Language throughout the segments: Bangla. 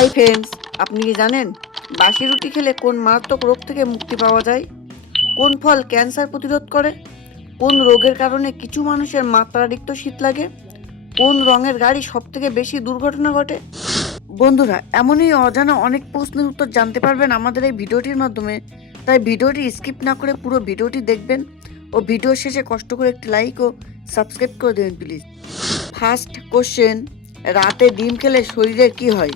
হাই ফ্রেন্ডস, আপনি কি জানেন বাসি রুটি খেলে কোন মারাত্মক রোগ থেকে মুক্তি পাওয়া যায়? কোন ফল ক্যান্সার প্রতিরোধ করে? কোন রোগের কারণে কিছু মানুষের মাত্রাতিরিক্ত শীত লাগে? কোন রঙের গাড়ি সব থেকে বেশি দুর্ঘটনা ঘটে? বন্ধুরা, এমনই অজানা অনেক প্রশ্নের উত্তর জানতে পারবেন আমাদের এই ভিডিওটির মাধ্যমে। তাই ভিডিওটি স্কিপ না করে পুরো ভিডিওটি দেখবেন ও ভিডিও শেষে কষ্ট করে একটি লাইক ও সাবস্ক্রাইব করে দেবেন, প্লিজ। ফার্স্ট কোশ্চেন, রাতে ডিম খেলে শরীরের কি হয়?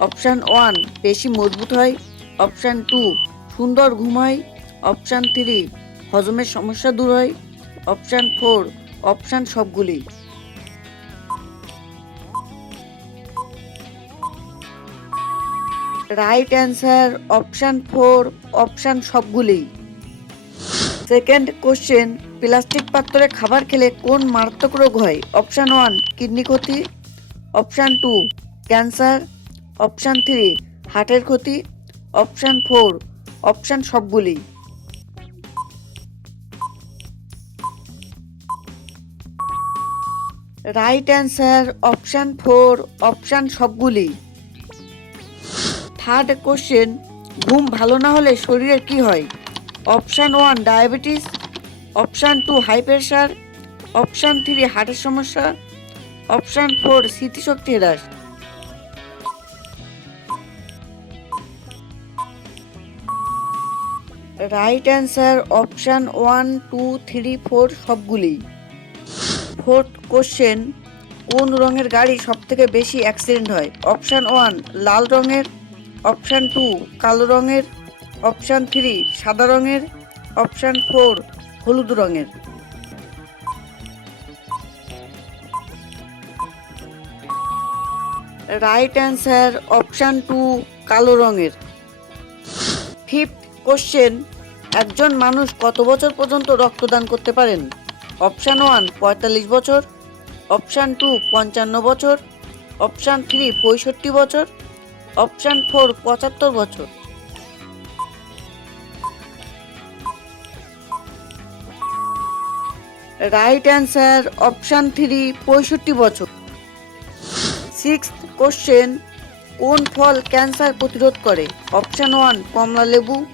অপশান ওয়ান পেশি মজবুত হয়। অপশান টু, সুন্দর ঘুম হয়। অপশান থ্রি, হজমের সমস্যা দূর হয়। অপশান ফোর, অপশান সবগুলি। Right answer, option four, option সবগুলি। সেকেন্ড কোশ্চেন, প্লাস্টিক পাত্রে খাবার খেলে কোন মারাত্মক রোগ হয়? অপশান ওয়ান, কিডনি ক্ষতি। Option two, cancer. Option three হার্টের ক্ষতি, অপশান ফোর, অপশান সবগুলি। Right answer, option four, option সবগুলি। থার্ড কোশ্চেন, ঘুম ভালো না হলে শরীরের কি হয়? Option one, diabetes, option two, high pressure option three, হার্টের সমস্যা, অপশান ফোর, স্মৃতিশক্তি হ্রাস। Right answer option one two three four সবগুলি। ফোর্থ কোশ্চেন কোন রঙের গাড়ি সব থেকে বেশি অ্যাক্সিডেন্ট হয়? অপশান ওয়ান লাল রঙের। অপশান টু কালো রঙের। অপশান থ্রি সাদা রঙের। অপশান ফোর হলুদ রঙের। রাইট অ্যান্সার অপশান টু কালো রঙের। ফিফথ কোশ্চেন একজন মানুষ কত বছর পর্যন্ত রক্তদান করতে পারেন? অপশান ওয়ান, পঁয়তাল্লিশ বছর। অপশান টু, পঞ্চান্ন বছর। অপশান থ্রি, পঁয়ষট্টি বছর। অপশান ফোর, পঁচাত্তর বছর। রাইট অ্যান্সার, অপশান থ্রি, পঁয়ষট্টি বছর। সিক্স কোশ্চেন, কোন ফল ক্যান্সার প্রতিরোধ করে? অপশান ওয়ান, কমলা লেবু।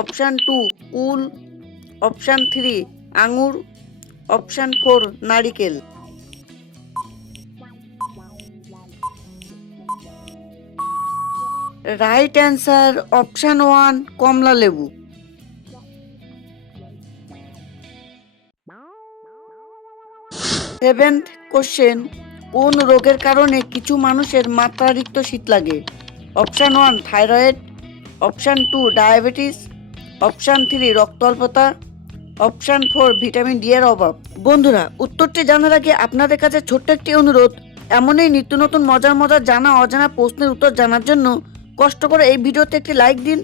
অপশান টু, কুল। অপশান থ্রি, আঙুর। অপশান ফোর, নারিকেল। রাইট অ্যান্সার অপশান ওয়ান, কমলা লেবু। সেভেন্থ কোশ্চেন, কোন রোগের কারণে কিছু মানুষের মাত্রাতিরিক্ত শীত লাগে? Option one, thyroid. Option two, diabetes. Option three, রক্ত অল্পতা। অপশান ফোর, ভিটামিন ডি এর অভাব। বন্ধুরা, উত্তরটি জানার আগে আপনাদের কাছে ছোট্ট একটি অনুরোধ। এমনই নিত্য নতুন মজার মজার জানা, অজানা প্রশ্নের উত্তর জানার জন্য কষ্ট করে এই ভিডিওতে একটি লাইক দিন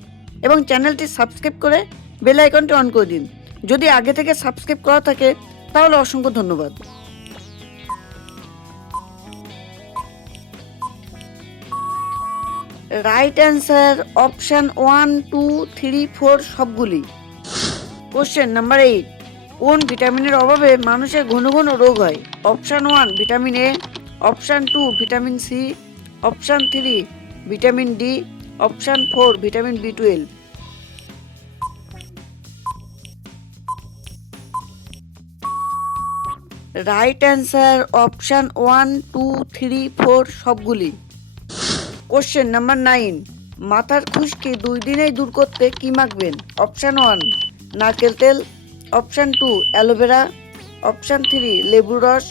এবং চ্যানেলটি সাবস্ক্রাইব করে বেল আইকনটি অন করে দিন। যদি আগে থেকে সাবস্ক্রাইব করা থাকে, তাহলে অসংখ্য ধন্যবাদ। Right answer option one two three four সবগুলি। কোশ্চেন নাম্বার এইট কোন ভিটামিনের অভাবে মানুষের ঘন ঘন রোগ হয়? Option one vitamin A option two vitamin C option three vitamin D option four vitamin B twelve right answer option one two three four সবগুলি। কোশ্চেন নাম্বার নাইন মাথার খুশকি দুই দিনেই দূর করতে কি মাখবেন? অপশান ওয়ান নারকেল তেল। Option two aloe vera. Option three লেবুর রস।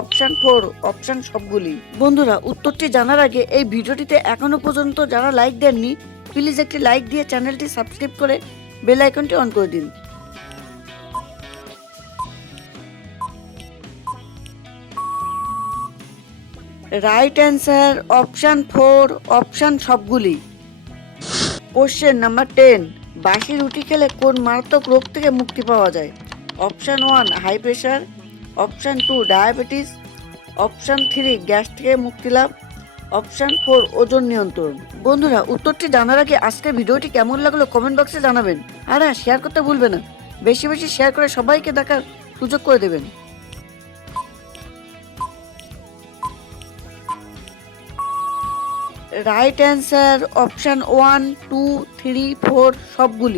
অপশান ফোর অপশান সবগুলি। বন্ধুরা, উত্তরটি জানার আগে এই ভিডিওটিতে এখনও পর্যন্ত যারা লাইক দেননি প্লিজ একটি লাইক দিয়ে চ্যানেলটি সাবস্ক্রাইব করে বেল আইকনটি অন করে দিন। Right answer option four option সবগুলি। কোশ্চেন নাম্বার টেন বাসি রুটি খেলে কোন মারাত্মক রোগ থেকে মুক্তি পাওয়া যায়? Option one high pressure option two diabetes option three gas থেকে মুক্তি লাভ। অপশান ফোর ওজন নিয়ন্ত্রণ। বন্ধুরা, উত্তরটি জানার আগে আজকের ভিডিওটি কেমন লাগল কমেন্ট বক্সে জানাবেন। আর হ্যাঁ শেয়ার করতে ভুলবে না। বেশি বেশি শেয়ার করে সবাইকে দেখার সুযোগ করে দেবেন। Right answer option one two three four সবগুলি।